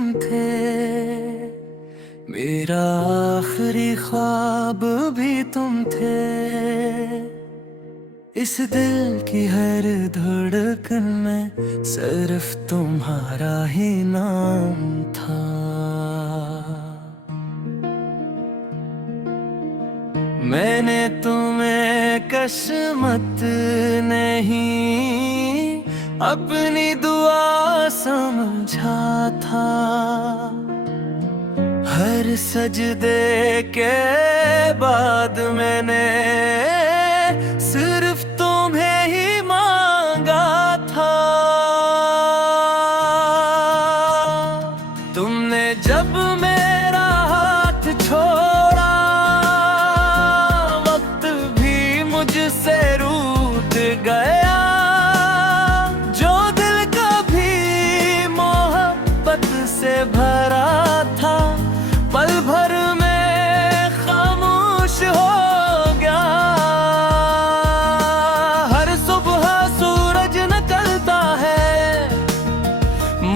तुम थे, मेरा आखिरी ख्वाब भी तुम थे। इस दिल की हर धड़कन में सिर्फ तुम्हारा ही नाम था। मैंने तुम्हें किस्मत नहीं, अपनी दुआ समझा था। हर सजदे के बाद मैंने सिर्फ तुम्हें ही मांगा था। तुमने जब मेरा हाथ छोड़ा, वक्त भी मुझसे रूठ गया। जो दिल कभी मोहब्बत से भरा था, पल भर में खामोश हो गया। हर सुबह सूरज निकलता है,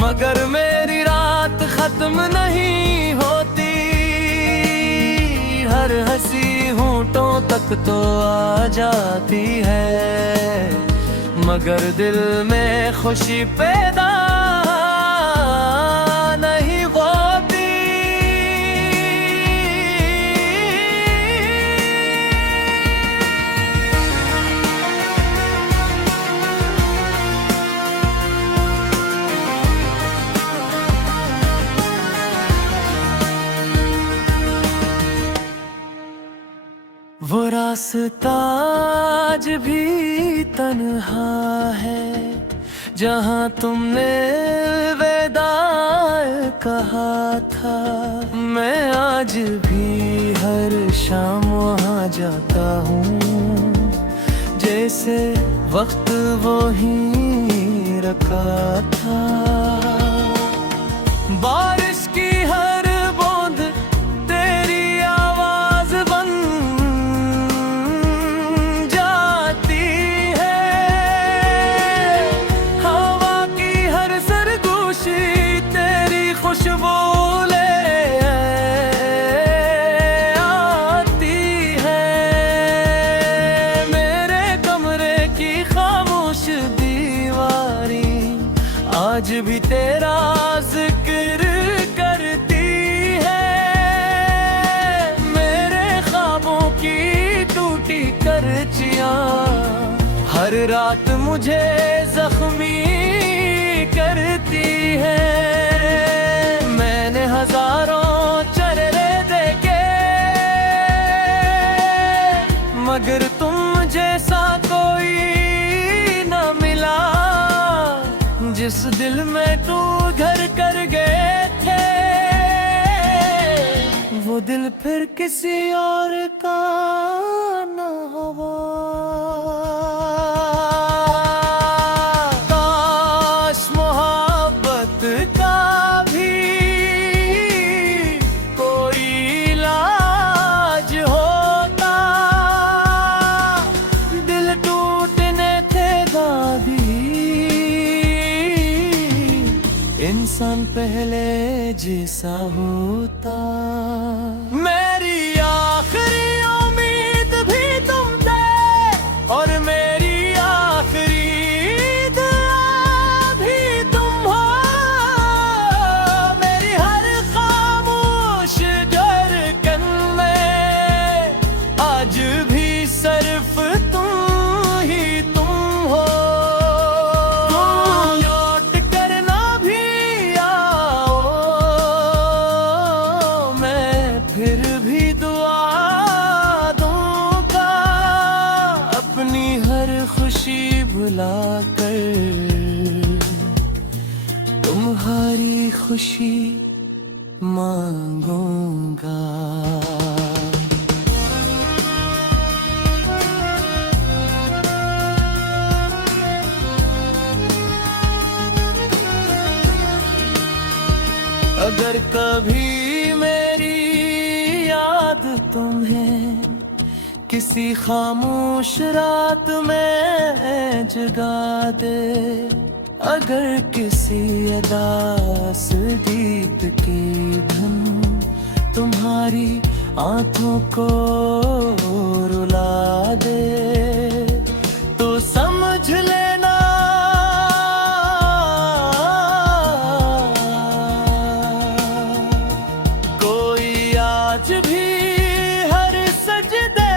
मगर मेरी रात खत्म नहीं होती। हर हंसी होंठों तक तो आ जाती है, मगर दिल में खुशी पैदा नहीं होती। वो रास्ता आज भी तन्हा है, जहाँ तुमने विदा कहा था। मैं आज भी हर शाम वहाँ जाता हूँ, जैसे वक्त वो ही रखा था। बारिश की हर बूंद तेरी आवाज बन जाती है। हवा की हर सरगोशी तेरी खुशबू ले आती है। मेरे कमरे की खामोश दीवारी आज भी तेरा जिक्र करती है। मेरे ख्वाबों की टूटी करचियां हर रात मुझे जख्मी करती है। मैंने हजारों चेहरे देखे, मगर तुम जैसा कोई न मिला। जिस दिल में तू घर कर गए थे, वो दिल फिर किसी और का न हुआ। काश मोहब्बत का भी कोई इलाज होता। दिल टूटने थे दादी, इंसान पहले जैसा होता। मेरी आखिरी उम्मीद भी तुम थे, और मेरी आखिरी दुआ भी तुम हो। मेरी हर खामोश धड़कन में आज भी सिर्फ तुम ही तुम हो। फिर भी दुआ दूंगा, अपनी हर खुशी भुला कर तुम्हारी खुशी मांगूंगा। अगर कभी मेरी याद तुम्हें किसी खामोश रात में जगा दे, अगर किसी अदास दी प्रीत की धुन तुम्हारी आंखों को रुला दे तो समझ लेना कोई आज भी हर सजदे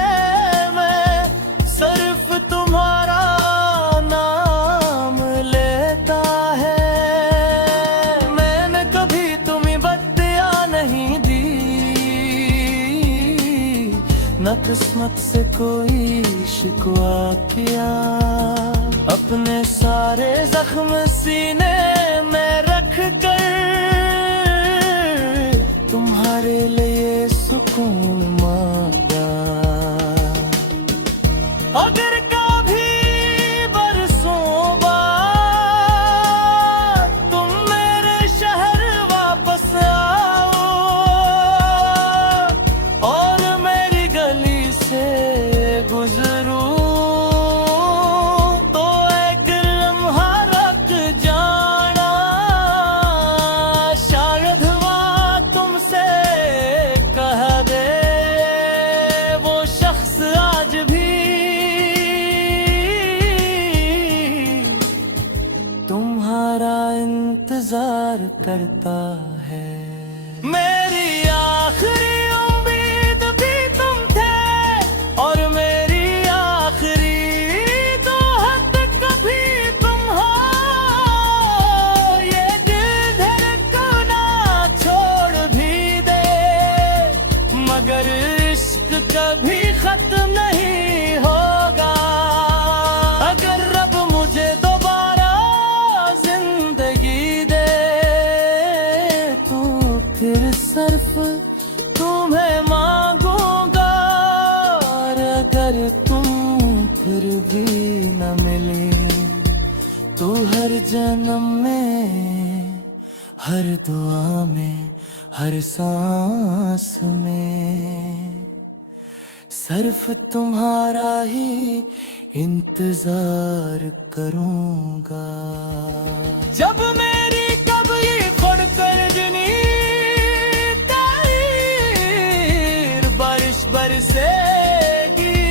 में सिर्फ तुम्हारा नाम लेता है। मैंने कभी तुम्हें बत्तियां नहीं दी, न किस्मत से कोई शिकवा किया। अपने सारे जख्म सीने में रख कर तुम्हारे लिए सुकून मांगा। अगर कभी बरसों बाद तुम मेरे शहर वापस आओ और मेरी गली से गुजरूं तो एक लम्हा रख जाना। शायद वहाँ तुमसे कह दे वो शख्स आज भी तुम्हारा इंतजार करता है। मेरी आखिरी उम्मीद भी तुम थे और मेरी आखिरी दुआ कभी तुम हो। ये दिल धड़कना छोड़ भी दे मगर इश्क कभी खत्म नहीं होगा। अगर रब मुझे दोबारा जिंदगी दे तो फिर सिर्फ तुम्हें मांगूंगा। और अगर तुम फिर भी न मिली तो हर जन्म में, हर दुआ में, हर सांस में सिर्फ तुम्हारा ही इंतजार करूंगा। जब मेरी कभी खुद कर जनी तारीर बारिश बरसेगी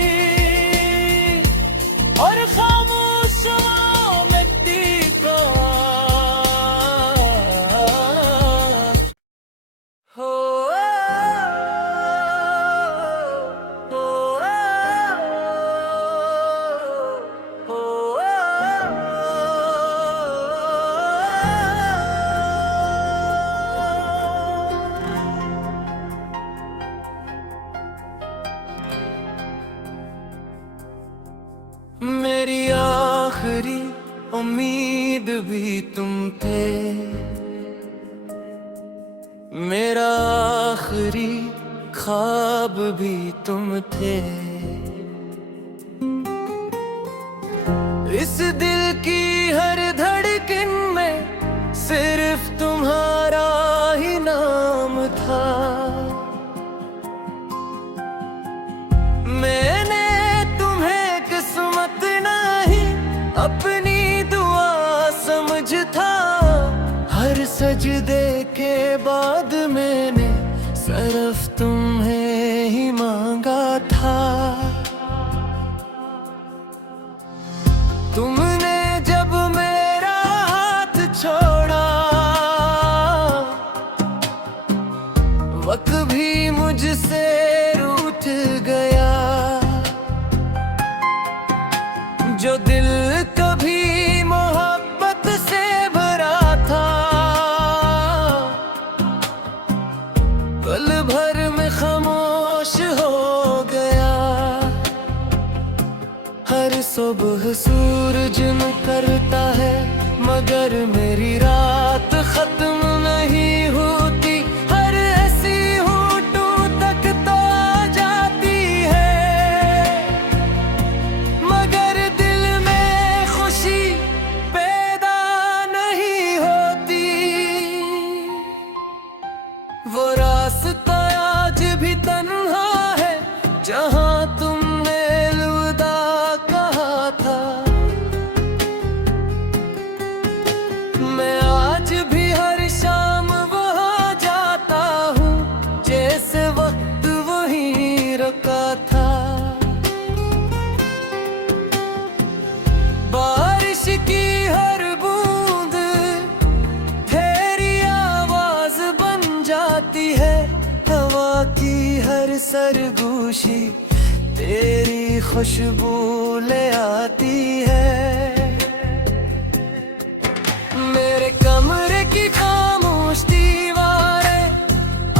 और खामोश मिट्टी को हो मेरी आखिरी उम्मीद भी तुम थे, मेरा आखिरी ख्वाब भी तुम थे। इस दिल की हर धड़कन में सिर्फ तुम्हारा ही नाम था। मैंने तुम्हें किस्मत नहीं अपनी दुआ समझ था। हर सजदे के बाद मैंने सिर्फ तुम्हें ही मांगा था। तुमने जब मेरा हाथ छोड़ा वक्त भी मुझसे रूठ गया। जो दिल कभी मोहब्बत से भरा था पल भर में खामोश हो गया। हर सुबह सूरज निकलता है मगर मेरी रात खत्म नहीं होती। हर ऐसी होठों तक तो आ जाती है मगर दिल में खुशी पैदा नहीं होती। वो रास्ता आज भी तन्हा है जहां तुमने अलविदा कहा था। मैं आज भी हर शाम वहां सरगोशी तेरी खुशबू ले आती है। मेरे कमरे की खामोश दीवारें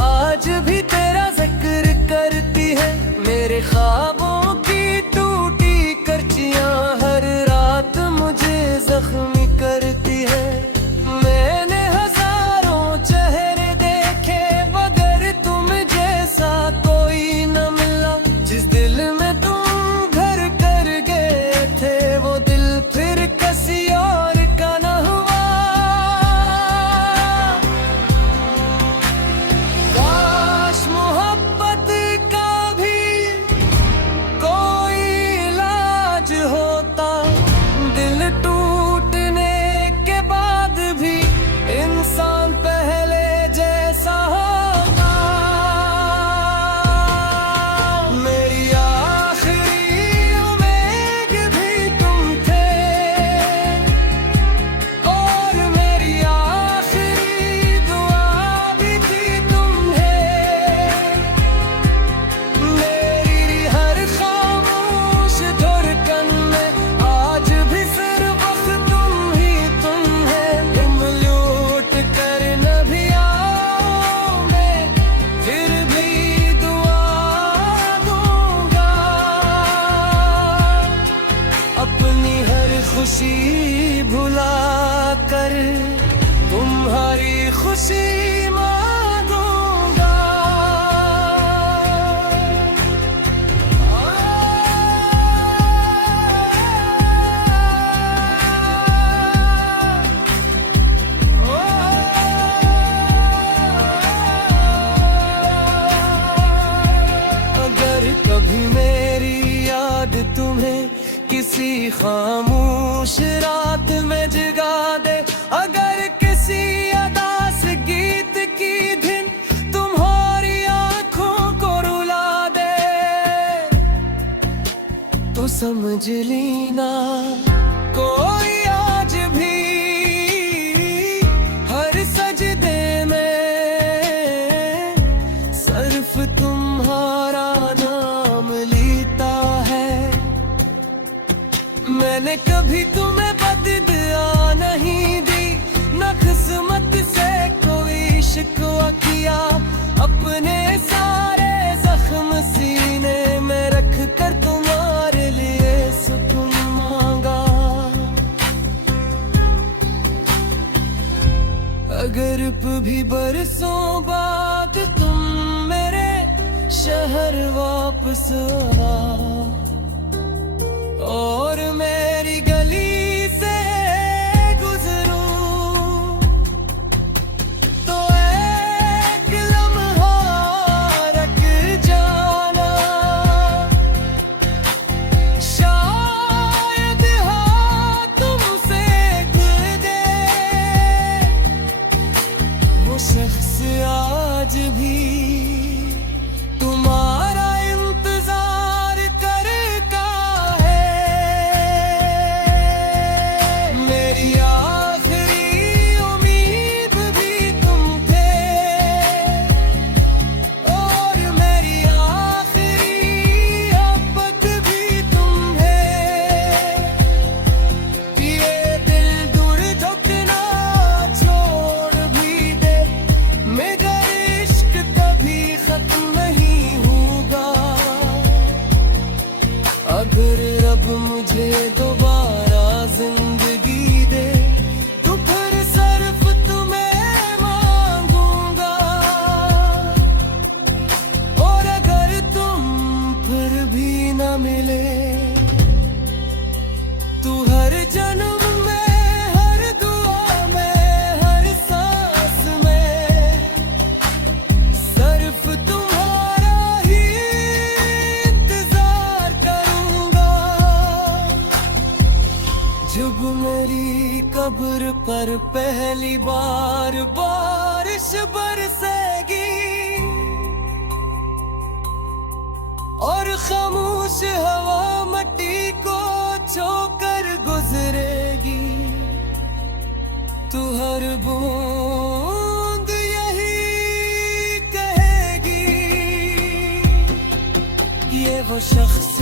आज भी तेरा जिक्र करती है। मेरे ख्वाबों की टूटी करचियां हर रात मुझे जख्मी करती है। मैंने हजारों चेहरे देखे मगर तुम जैसा कोई न मिला। जिस दिल में तुम घर कर गए थे वो दिल फिर किसी और का न हुआ। काश मोहब्बत का भी कोई इलाज होता। दिल टूटने के बाद भी इंसान पहले जैसा होगा। मेरी आखिरी उम्मीद भी तुम थे और मेरी आखिरी दुआ भी थी तुम्हें। मेरी हर खामोश धड़कन में आज भी सिर्फ तुम ही तुम है। तुम लूट कर न भी आओ मैं फिर भी दुआ दूंगा। अपनी हर खुशी भुला कर तुम्हारी खुशी मांगूंगा। अगर कभी मेरी याद तुम्हें किसी खामोश रात में जगा दे, अगर किसी अदास गीत की धुन तुम्हारी आंखों को रुला दे, तो समझ लेना कोई आज भी हर सजदे में सिर्फ तुम्हारा नाम लेता है। मैंने कभी तुम्हें बददुआ नहीं दी, न किस्मत से कोई शिकवा किया। अपने सारे जख्म सीने में रख कर तुम्हारे लिए सुकून मांगा। अगर भी बरसों बाद तुम मेरे शहर वापस आओ और मेरी गली से गुजरूं, तो एक लम्हा रख जाना। शायद हाथ तुमसे गिर दे वो शख्स आज भी तुम्हारा इंतजार करता है। मेरी आखिरी उम्मीद भी तुम थे और मेरी आखिरी मोहब्बत भी तुम्हें। ये दिल दूर झुकना छोड़ भी दे मगर इश्क कभी खत्म नहीं होगा। अगर रब मुझे दोबारा जिंदगी दे तो फिर सिर्फ तुम्हें मांगूंगा। और अगर तुम फिर भी न मिले तो हर जन्म में हर दुआ में हर सांस में सिर्फ तुम्हारा ही इंतजार करूंगा। जब मेरी कब्र पर पहली बार बारिश बरसेगी और खामोश हवा मट्टी को छोकर गुजरेगी, तो हर बूंद यही कहेगी शख्स